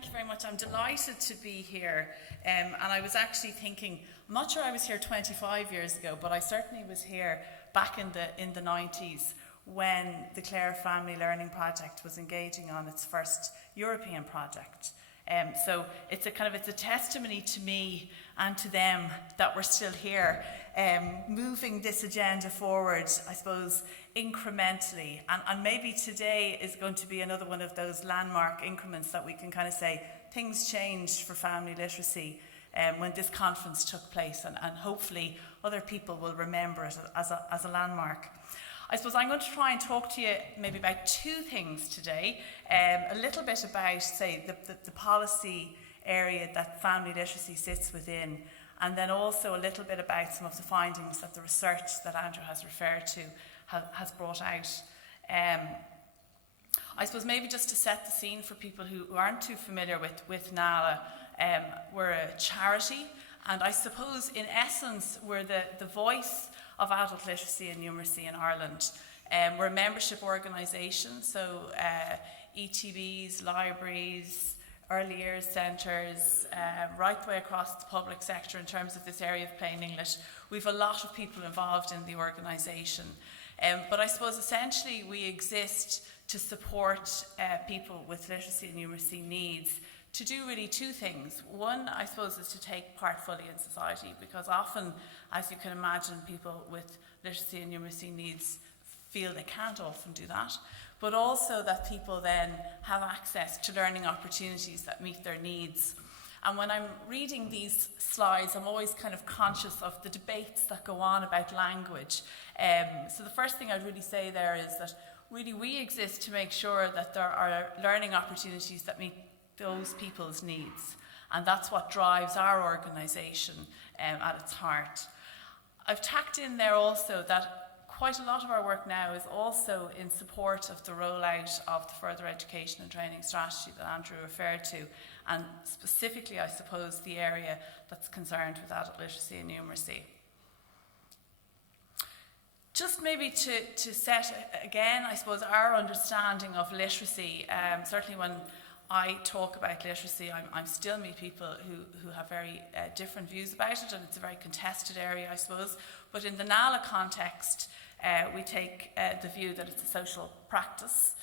Thank you very much. I'm delighted to be here. And I was actually thinking, I'm not sure I was here 25 years ago, but I certainly was here back in the 90s when the Clare Family Learning Project was engaging on its first European project. So it's a testimony to me and to them that we're still here, moving this agenda forward, I suppose, incrementally. And maybe today is going to be another one of those landmark increments that we can kind of say things changed for family literacy when this conference took place, and hopefully other people will remember it as a landmark. I suppose I'm going to try and talk to you maybe about two things today. A little bit about, say, the policy area that family literacy sits within, and then also a little bit about some of the findings that the research that Andrew has referred to has brought out. I suppose maybe just to set the scene for people who aren't too familiar with NALA, we're a charity, and I suppose in essence we're the voice of adult literacy and numeracy in Ireland. We're a membership organisation, so ETBs, libraries, early years centres, right the way across the public sector in terms of this area of plain English. We've a lot of people involved in the organisation. But I suppose essentially we exist to support people with literacy and numeracy needs to do really two things. One, I suppose, is to take part fully in society, because often, as you can imagine, people with literacy and numeracy needs feel they can't often do that, but also that people then have access to learning opportunities that meet their needs. And when I'm reading these slides, I'm always kind of conscious of the debates that go on about language. So the first thing I'd really say there is that really we exist to make sure that there are learning opportunities that meet those people's needs. And that's what drives our organisation at its heart. I've tacked in there also that quite a lot of our work now is also in support of the rollout of the further education and training strategy that Andrew referred to, and specifically, I suppose, the area that's concerned with adult literacy and numeracy. Just maybe to set again, I suppose, our understanding of literacy, certainly when I talk about literacy, I still meet people who have very different views about it, and it's a very contested area, I suppose. But in the NALA context, we take the view that it's a social practice.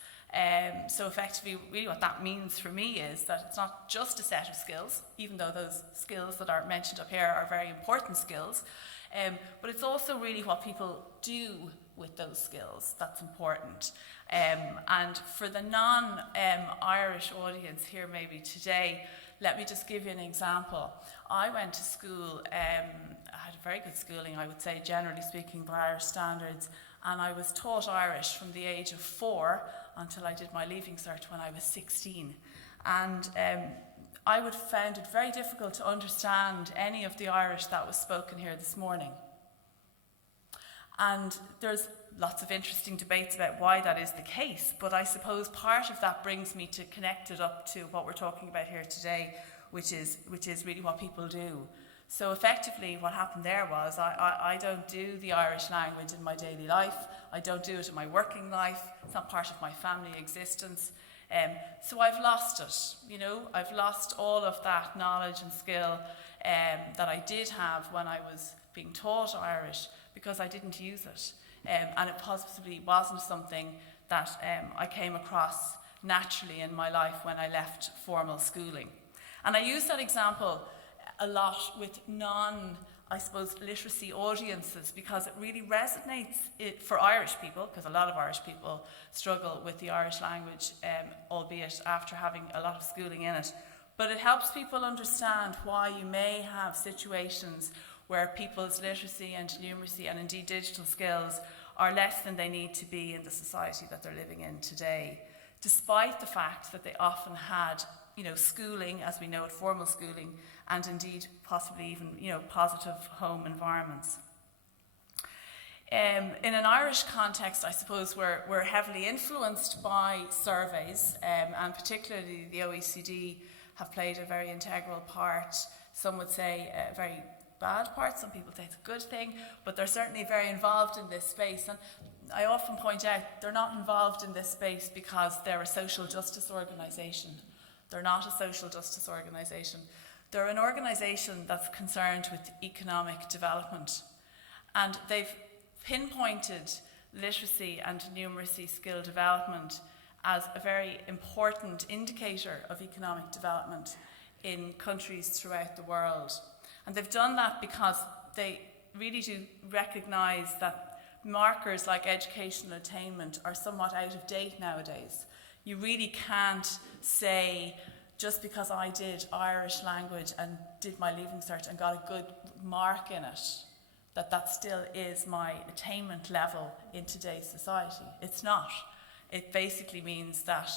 So effectively, really what that means for me is that it's not just a set of skills, even though those skills that are mentioned up here are very important skills, but it's also really what people do with those skills that's important. And for the non-Irish audience here maybe today, let me just give you an example. I went to school, I had a very good schooling, I would say, generally speaking, by Irish standards, and I was taught Irish from the age of 4 until I did my Leaving Cert when I was 16. And I would have found it very difficult to understand any of the Irish that was spoken here this morning. And there's lots of interesting debates about why that is the case, but I suppose part of that brings me to connect it up to what we're talking about here today, which is really what people do. So effectively what happened there was I don't do the Irish language in my daily life, I don't do it in my working life, it's not part of my family existence. So I've lost it, I've lost all of that knowledge and skill that I did have when I was being taught Irish, because I didn't use it. And it possibly wasn't something that I came across naturally in my life when I left formal schooling. And I use that example a lot with literacy audiences, because it really resonates for Irish people, because a lot of Irish people struggle with the Irish language, albeit after having a lot of schooling in it. But it helps people understand why you may have situations where people's literacy and numeracy and indeed digital skills are less than they need to be in the society that they're living in today, despite the fact that they often had schooling, as we know it, formal schooling, and indeed possibly even positive home environments. In an Irish context, I suppose we're heavily influenced by surveys, and particularly the OECD have played a very integral part. Some would say a very bad part, some people say it's a good thing, but they're certainly very involved in this space. And I often point out they're not involved in this space because they're a social justice organisation. They're not a social justice organisation. They're an organisation that's concerned with economic development. And they've pinpointed literacy and numeracy skill development as a very important indicator of economic development in countries throughout the world. And they've done that because they really do recognise that markers like educational attainment are somewhat out of date nowadays. You really can't say, just because I did Irish language and did my Leaving Cert and got a good mark in it, that still is my attainment level in today's society. It's not. It basically means that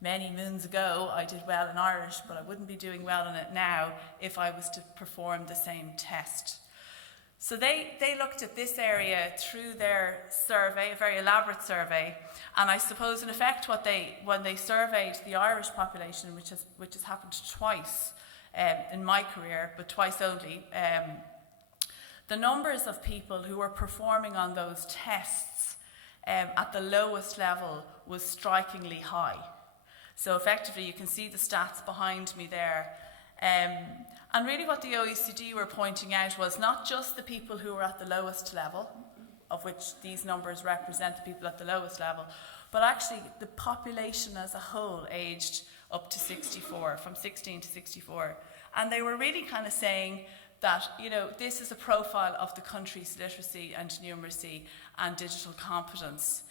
many moons ago I did well in Irish, but I wouldn't be doing well in it now if I was to perform the same test. So they looked at this area through their survey, a very elaborate survey, and I suppose in effect when they surveyed the Irish population, which has happened twice in my career, but twice only, the numbers of people who were performing on those tests at the lowest level was strikingly high. So effectively you can see the stats behind me there. And really what the OECD were pointing out was not just the people who were at the lowest level, of which these numbers represent the people at the lowest level, but actually the population as a whole aged up to 64, from 16 to 64. And they were really kind of saying that, this is a profile of the country's literacy and numeracy and digital competence.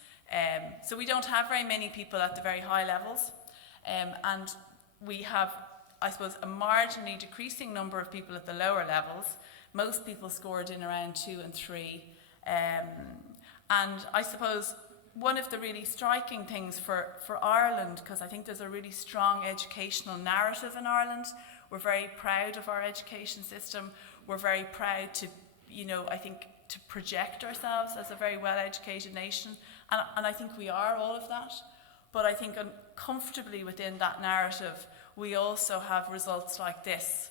So we don't have very many people at the very high levels, and we have, I suppose, a marginally decreasing number of people at the lower levels. Most people scored in around 2 and 3. And I suppose one of the really striking things for Ireland, because I think there's a really strong educational narrative in Ireland. We're very proud of our education system. We're very proud to, I think, to project ourselves as a very well-educated nation. And I think we are all of that. But I think comfortably within that narrative, we also have results like this.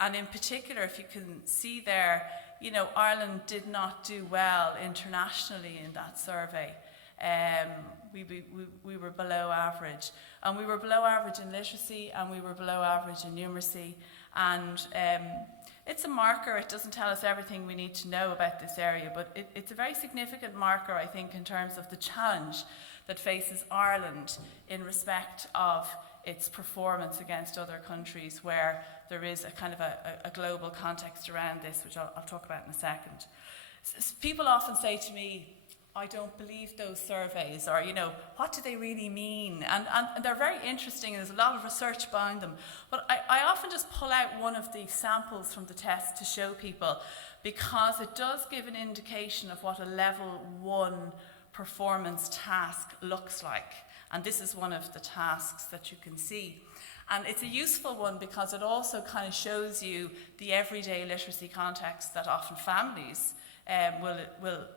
And in particular, if you can see there, Ireland did not do well internationally in that survey. We were below average. And we were below average in literacy, and we were below average in numeracy. And it's a marker. It doesn't tell us everything we need to know about this area, but it's a very significant marker, I think, in terms of the challenge that faces Ireland in respect of its performance against other countries, where there is a kind of a global context around this, which I'll talk about in a second. People often say to me, I don't believe those surveys, or, what do they really mean? And they're very interesting, and there's a lot of research behind them. But I often just pull out one of the samples from the test to show people, because it does give an indication of what a level 1 performance task looks like. And this is one of the tasks that you can see. And it's a useful one because it also kind of shows you the everyday literacy context that often families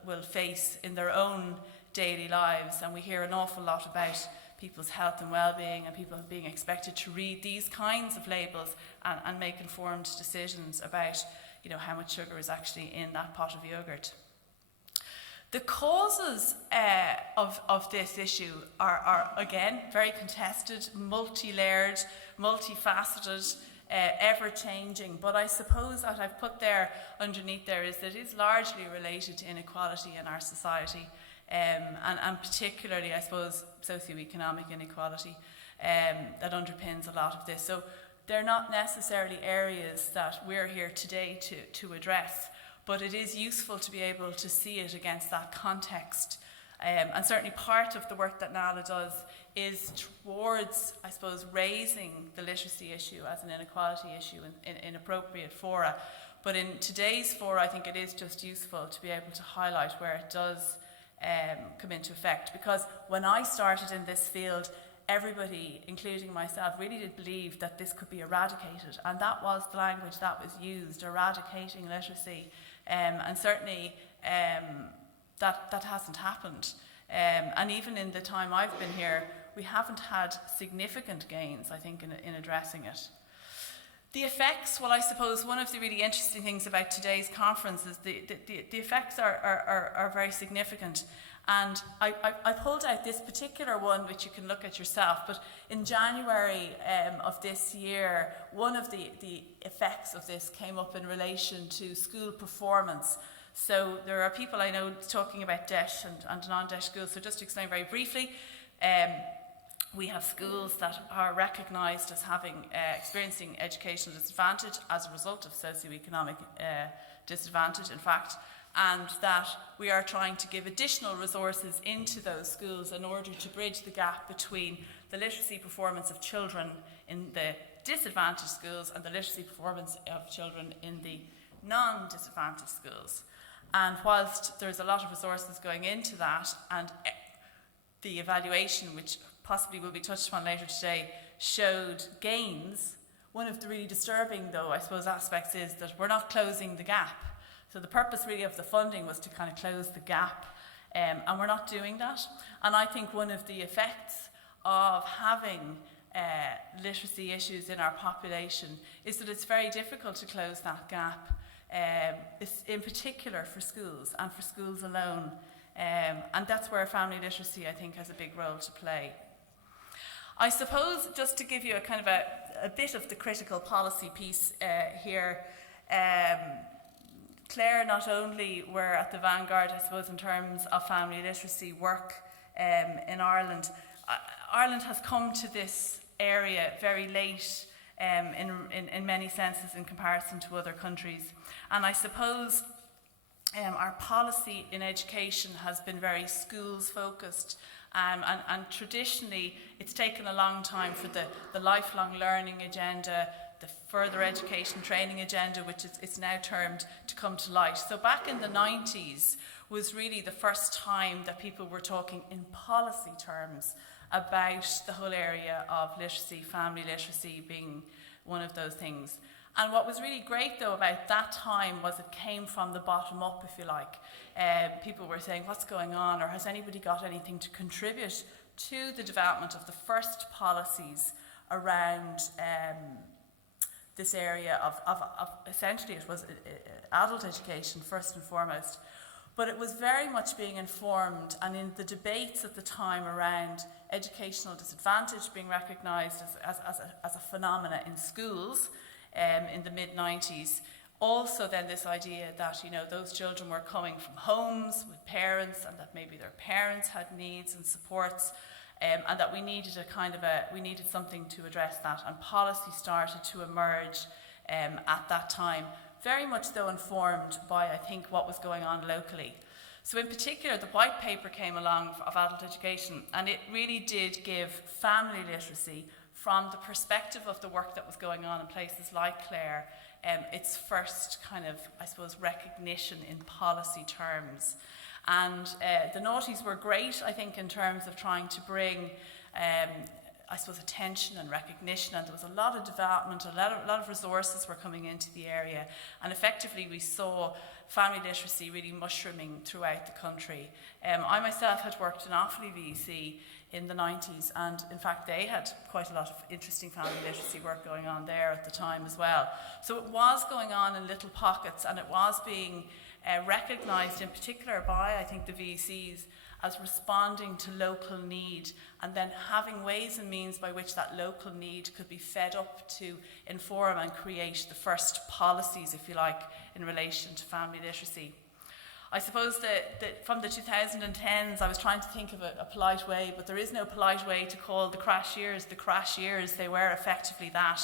will face in their own daily lives. And we hear an awful lot about people's health and well-being, and people being expected to read these kinds of labels and make informed decisions about, how much sugar is actually in that pot of yogurt. The causes of this issue are again, very contested, multi-layered, multifaceted, ever-changing. But I suppose that I've put there underneath there is that it is largely related to inequality in our society, and particularly, I suppose, socioeconomic inequality that underpins a lot of this. So they're not necessarily areas that we're here today to address. But it is useful to be able to see it against that context. And certainly part of the work that NALA does is towards, I suppose, raising the literacy issue as an inequality issue in appropriate fora. But in today's fora, I think it is just useful to be able to highlight where it does come into effect. Because when I started in this field, everybody, including myself, really did believe that this could be eradicated. And that was the language that was used, eradicating literacy. And certainly that hasn't happened. And even in the time I've been here, we haven't had significant gains, I think, in addressing it. The effects, well, I suppose one of the really interesting things about today's conference is the effects are very significant. And I pulled out this particular one, which you can look at yourself, but in January of this year, one of the effects of this came up in relation to school performance. So there are people I know talking about debt and non-debt schools. So just to explain very briefly, we have schools that are recognised as having experiencing educational disadvantage as a result of socioeconomic disadvantage, in fact, and that we are trying to give additional resources into those schools in order to bridge the gap between the literacy performance of children in the disadvantaged schools and the literacy performance of children in the non-disadvantaged schools. And whilst there's a lot of resources going into that, and the evaluation, which possibly will be touched upon later today, showed gains, one of the really disturbing, though, I suppose, aspects is that we're not closing the gap. So the purpose really of the funding was to kind of close the gap, and we're not doing that. And I think one of the effects of having literacy issues in our population is that it's very difficult to close that gap, in particular for schools and for schools alone. And that's where family literacy, I think, has a big role to play. I suppose, just to give you a kind of a bit of the critical policy piece here, Clare not only were at the vanguard, I suppose, in terms of family literacy work in Ireland. Ireland has come to this area very late in many senses in comparison to other countries. And I suppose our policy in education has been very schools focused, and traditionally it's taken a long time for the lifelong learning agenda, the further education training agenda, which it's now termed, to come to light. So back in the 90s was really the first time that people were talking in policy terms about the whole area of literacy, family literacy being one of those things. And what was really great, though, about that time was it came from the bottom up, if you like. People were saying, what's going on, or has anybody got anything to contribute to the development of the first policies around this area of essentially it was adult education first and foremost. But it was very much being informed, and in the debates at the time around educational disadvantage being recognised as a phenomena in schools in the mid-90s, also then this idea that, you know, those children were coming from homes with parents, and that maybe their parents had needs and supports, and that we needed we needed something to address that, and policy started to emerge at that time, very much though informed by, I think, what was going on locally. So in particular, the white paper came along of adult education, and it really did give family literacy, from the perspective of the work that was going on in places like Clare, its first kind of, I suppose, recognition in policy terms. And the noughties were great, I think, in terms of trying to bring, I suppose, attention and recognition, and there was a lot of development, a lot of resources were coming into the area, and effectively we saw family literacy really mushrooming throughout the country. I myself had worked in Offaly VC in the 90s, and in fact they had quite a lot of interesting family literacy work going on there at the time as well. So it was going on in little pockets, and it was being recognised in particular by, I think, the VCs as responding to local need, and then having ways and means by which that local need could be fed up to inform and create the first policies, if you like, in relation to family literacy. I suppose that from the 2010s, I was trying to think of a polite way, but there is no polite way to call the crash years the crash years. They were effectively that.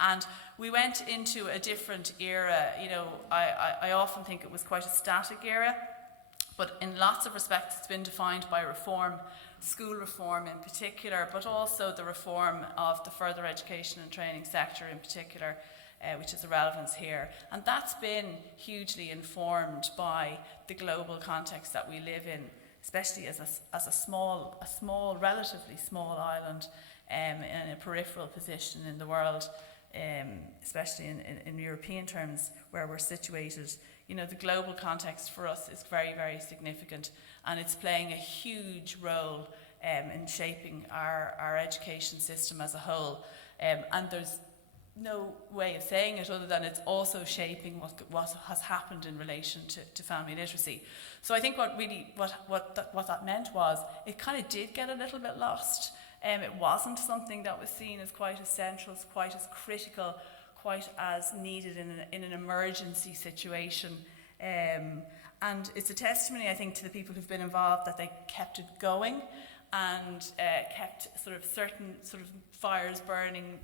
And we went into a different era. You know, I often think it was quite a static era, but in lots of respects it's been defined by reform, school reform in particular, but also the reform of the further education and training sector in particular, which is the relevance here. And that's been hugely informed by the global context that we live in, especially as a small, relatively small island in a peripheral position in the world, especially in European terms where we're situated. You know, the global context for us is very, very significant, and it's playing a huge role in shaping our education system as a whole. And there's no way of saying it other than it's also shaping what has happened in relation to family literacy. So I think what that meant was it kind of did get a little bit lost. It wasn't something that was seen as quite as central, quite as critical, quite as needed in an emergency situation. And it's a testimony, I think, to the people who've been involved that they kept it going and kept sort of certain sort of fires burning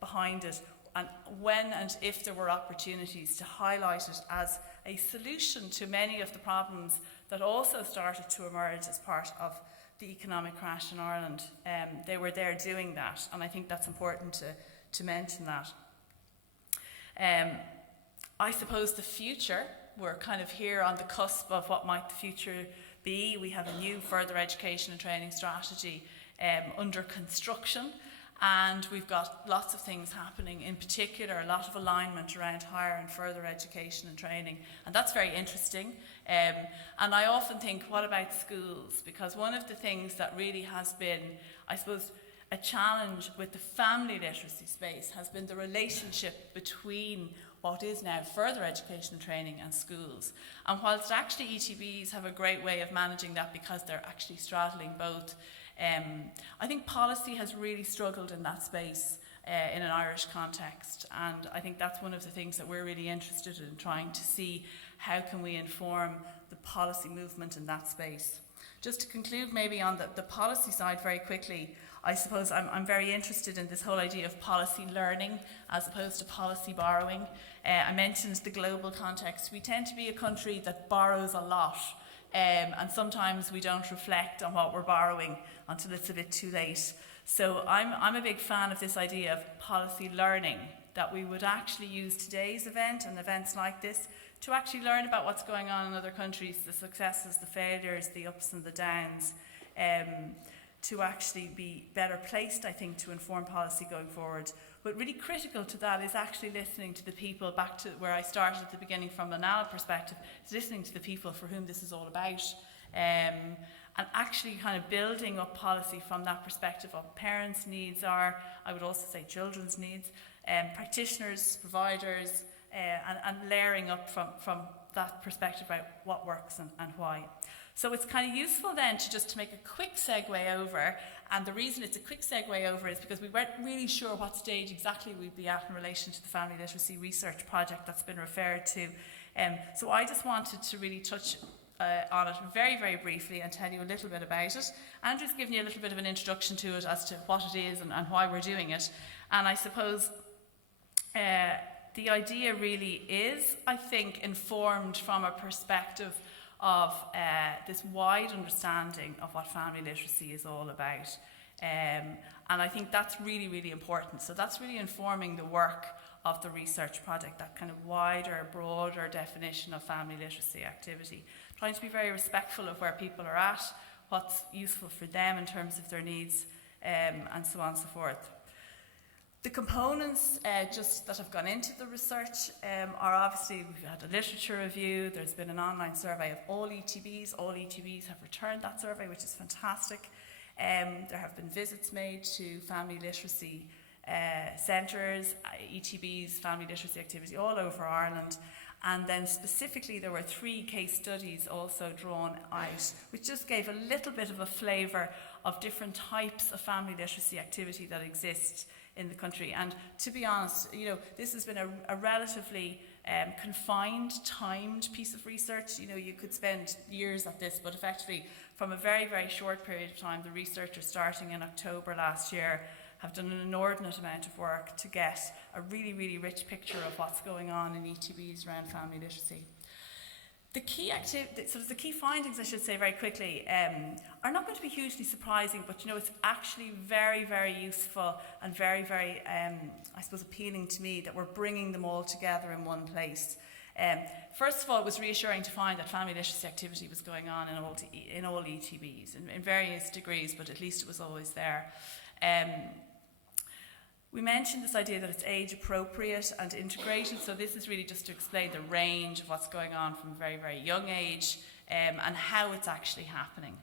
behind it, and when and if there were opportunities to highlight it as a solution to many of the problems that also started to emerge as part of the economic crash in Ireland, they were there doing that, and I think that's important to mention that. I suppose the future, we're kind of here on the cusp of what might the future be. We have a new further education and training strategy under construction, and we've got lots of things happening, in particular a lot of alignment around higher and further education and training, and that's very interesting. And I often think, what about schools? Because one of the things that really has been, I suppose, a challenge with the family literacy space has been the relationship between what is now further education and training and schools. And whilst actually ETBs have a great way of managing that because they're actually straddling both, I think policy has really struggled in that space in an Irish context, and I think that's one of the things that we're really interested in, trying to see how can we inform the policy movement in that space. Just to conclude maybe on the policy side very quickly, I suppose I'm very interested in this whole idea of policy learning as opposed to policy borrowing. I mentioned the global context. We tend to be a country that borrows a lot, and sometimes we don't reflect on what we're borrowing until it's a bit too late. So I'm a big fan of this idea of policy learning, that we would actually use today's event and events like this to actually learn about what's going on in other countries, the successes, the failures, the ups and the downs, to actually be better placed, I think, to inform policy going forward. But really critical to that is actually listening to the people, back to where I started at the beginning from the NALA perspective, is listening to the people for whom this is all about, and actually kind of building up policy from that perspective of what parents' needs are, I would also say children's needs, practitioners, providers, and layering up from that perspective about what works and why. So it's kind of useful then to make a quick segue over, and the reason it's a quick segue over is because we weren't really sure what stage exactly we'd be at in relation to the family literacy research project that's been referred to. So I just wanted to really touch on it very, very briefly and tell you a little bit about it. Andrew's given you a little bit of an introduction to it as to what it is and why we're doing it. And I suppose the idea really is, I think, informed from a perspective of this wide understanding of what family literacy is all about. And I think that's really, really important. So that's really informing the work of the research project, that kind of wider, broader definition of family literacy activity. Trying to be very respectful of where people are at, what's useful for them in terms of their needs, and so on and so forth. The components just that have gone into the research are obviously, we've had a literature review, there's been an online survey of all ETBs. All ETBs have returned that survey, which is fantastic. There have been visits made to family literacy centres, ETBs, family literacy activity all over Ireland. And then specifically there were 3 case studies also drawn out, which just gave a little bit of a flavour of different types of family literacy activity that exist in the country. And to be honest, this has been a relatively confined, timed piece of research. You could spend years at this, but effectively from a very, very short period of time, the researchers starting in October last year have done an inordinate amount of work to get a really, really rich picture of what's going on in ETBs around family literacy. The key the key findings, I should say very quickly, are not going to be hugely surprising, but it's actually very, very useful and very, very, I suppose, appealing to me that we're bringing them all together in one place. First of all, it was reassuring to find that family literacy activity was going on in all ETBs, in various degrees, but at least it was always there. We mentioned this idea that it's age appropriate and integrated, so this is really just to explain the range of what's going on from a very, very young age and how it's actually happening.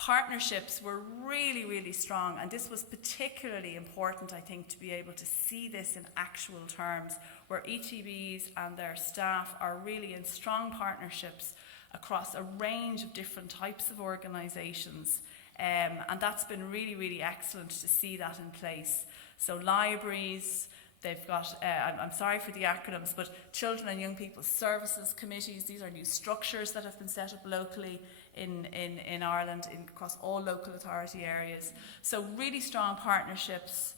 Partnerships were really, really strong, and this was particularly important, I think, to be able to see this in actual terms, where ETBs and their staff are really in strong partnerships across a range of different types of organisations, and that's been really, really excellent to see that in place. So libraries, they've got, I'm sorry for the acronyms, but Children and Young People's Services Committees. These are new structures that have been set up locally in Ireland, across all local authority areas. So really strong partnerships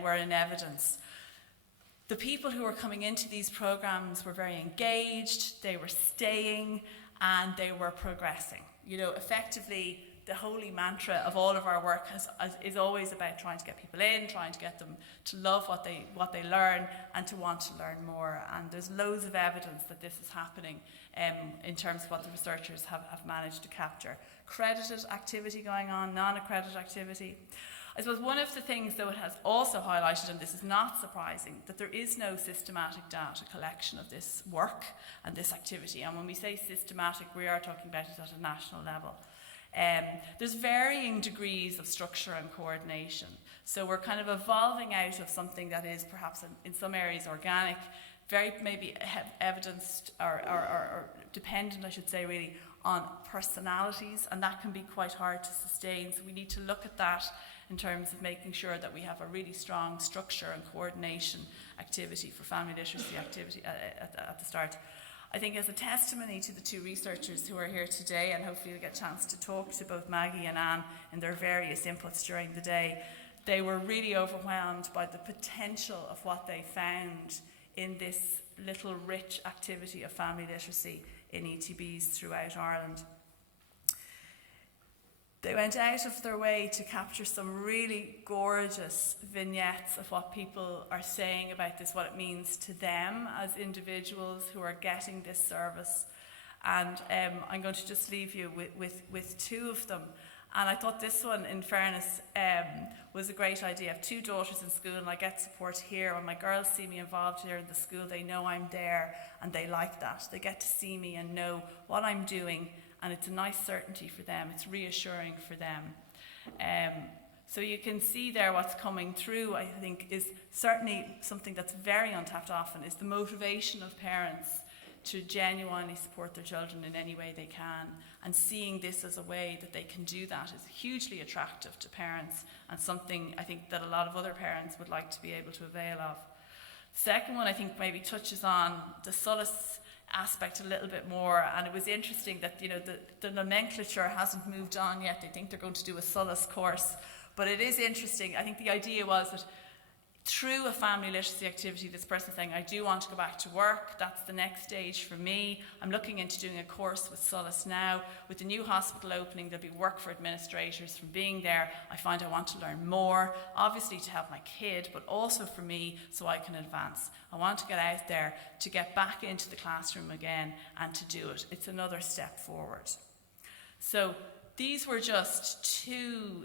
were in evidence. The people who were coming into these programmes were very engaged, they were staying, and they were progressing. You know, effectively, the holy mantra of all of our work is always about trying to get people in, trying to get them to love what they learn and to want to learn more. And there's loads of evidence that this is happening in terms of what the researchers have managed to capture. Credited activity going on, non-accredited activity. I suppose one of the things, though, it has also highlighted, and this is not surprising, that there is no systematic data collection of this work and this activity. And when we say systematic, we are talking about it at a national level. There's varying degrees of structure and coordination. So we're kind of evolving out of something that is perhaps in some areas organic, very maybe evidenced or dependent, I should say, really, on personalities, and that can be quite hard to sustain. So we need to look at that in terms of making sure that we have a really strong structure and coordination activity for family literacy activity at the start. I think as a testimony to the two researchers who are here today, and hopefully we'll get a chance to talk to both Maggie and Anne in their various inputs during the day, they were really overwhelmed by the potential of what they found in this little rich activity of family literacy in ETBs throughout Ireland. They went out of their way to capture some really gorgeous vignettes of what people are saying about this, what it means to them as individuals who are getting this service. And I'm going to just leave you with two of them. And I thought this one, in fairness, was a great idea. I have two daughters in school, and I get support here. When my girls see me involved here in the school, they know I'm there, and they like that. They get to see me and know what I'm doing, and it's a nice certainty for them. It's reassuring for them. So you can see there what's coming through, I think, is certainly something that's very untapped often, is the motivation of parents to genuinely support their children in any way they can. And seeing this as a way that they can do that is hugely attractive to parents, and something I think that a lot of other parents would like to be able to avail of. The second one, I think, maybe touches on the solace aspect a little bit more, and it was interesting that, you know, the nomenclature hasn't moved on yet. They think they're going to do a solace course, but it is interesting. I think the idea was that through a family literacy activity, this person saying, I do want to go back to work, that's the next stage for me. I'm looking into doing a course with Solace now. With the new hospital opening, there'll be work for administrators. From being there, I find I want to learn more, obviously to help my kid, but also for me so I can advance. I want to get out there, to get back into the classroom again and to do it. It's another step forward. So these were just two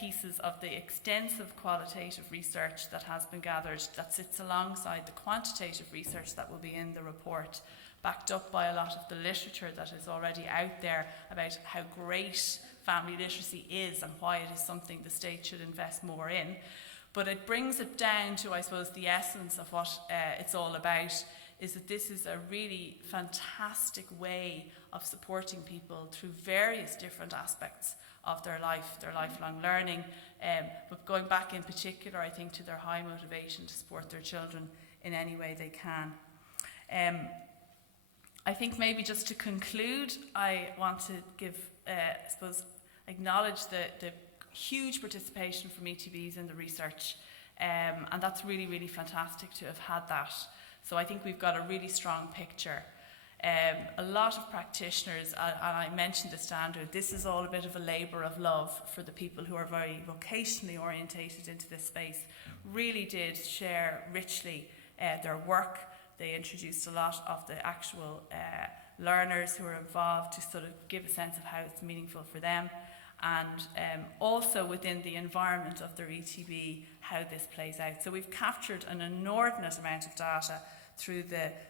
pieces of the extensive qualitative research that has been gathered, that sits alongside the quantitative research that will be in the report, backed up by a lot of the literature that is already out there about how great family literacy is and why it is something the state should invest more in. But it brings it down to, I suppose, the essence of what it's all about, is that this is a really fantastic way of supporting people through various different aspects of their life, their lifelong learning, but going back in particular, I think, to their high motivation to support their children in any way they can. I think maybe just to conclude, I want to give, I suppose, acknowledge the huge participation from ETBs in the research, and that's really, really fantastic to have had that. So I think we've got a really strong picture. A lot of practitioners, and I mentioned this to Andrew, this is all a bit of a labour of love for the people who are very vocationally orientated into this space, really did share richly their work. They introduced a lot of the actual learners who are involved to sort of give a sense of how it's meaningful for them, and also within the environment of their ETB, how this plays out. So we've captured an inordinate amount of data through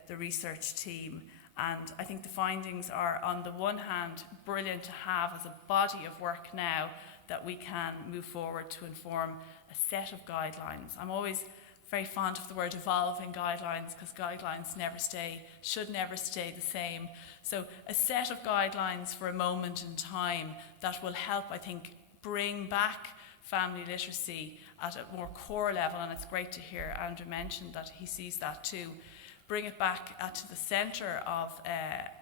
the research team, And I think the findings are, on the one hand, brilliant to have as a body of work now that we can move forward to inform a set of guidelines. I'm always very fond of the word evolving guidelines, because guidelines should never stay the same. So a set of guidelines for a moment in time that will help, I think, bring back family literacy at a more core level, and it's great to hear Andrew mention that he sees that too. Bring it back to the centre of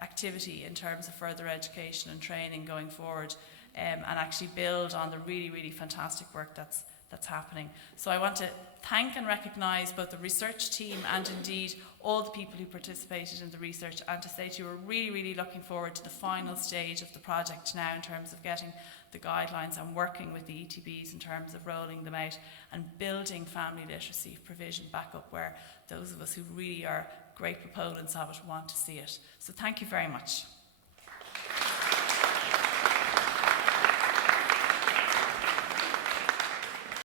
activity in terms of further education and training going forward, and actually build on the really, really fantastic work that's happening. So I want to thank and recognise both the research team and indeed all the people who participated in the research, and to say to you, we're really, really looking forward to the final stage of the project now in terms of getting the guidelines and working with the ETBs in terms of rolling them out and building family literacy provision back up where those of us who really are great proponents of it want to see it. So thank you very much.